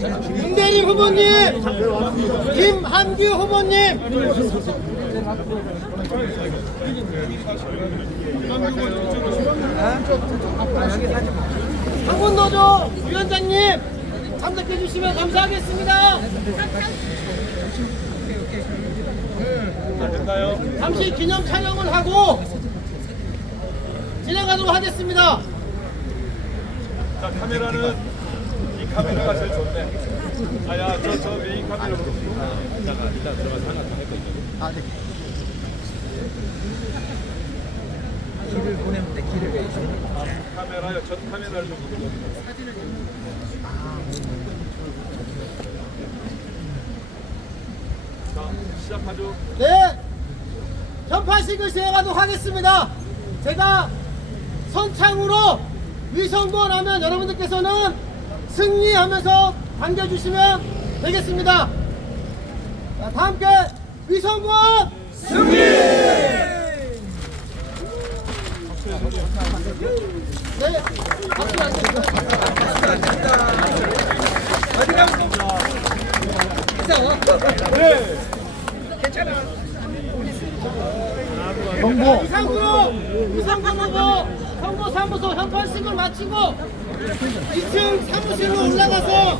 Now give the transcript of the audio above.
김대림 후보님, 김한규 후보님, 한군노조 위원장님 참석해 주시면 감사하겠습니다. 잠시 기념 촬영을 하고 진행하도록 하겠습니다. 자 카메라는 이 카메라가 제일 좋네. 아야 저 저 메인 카메라로. 이따가 이따 들어가서 하나 더 할거 있거든. 아, 네. 길을 보내면 돼 길을 왜 있어? 카메라요 전 카메라를 좀 보고. 사진을 자 시작하죠. 네, 편파식을 진행하도록 하겠습니다. 제가 선창으로 위성권 하면 여러분들께서는 승리하면서 반겨주시면 되겠습니다. 자, 다 함께 위성권 승리! 네, 박수 안 됩니다. 이상구로 이상구 후보 선거 사무소 현판식을 마치고 2층 사무실로 올라가서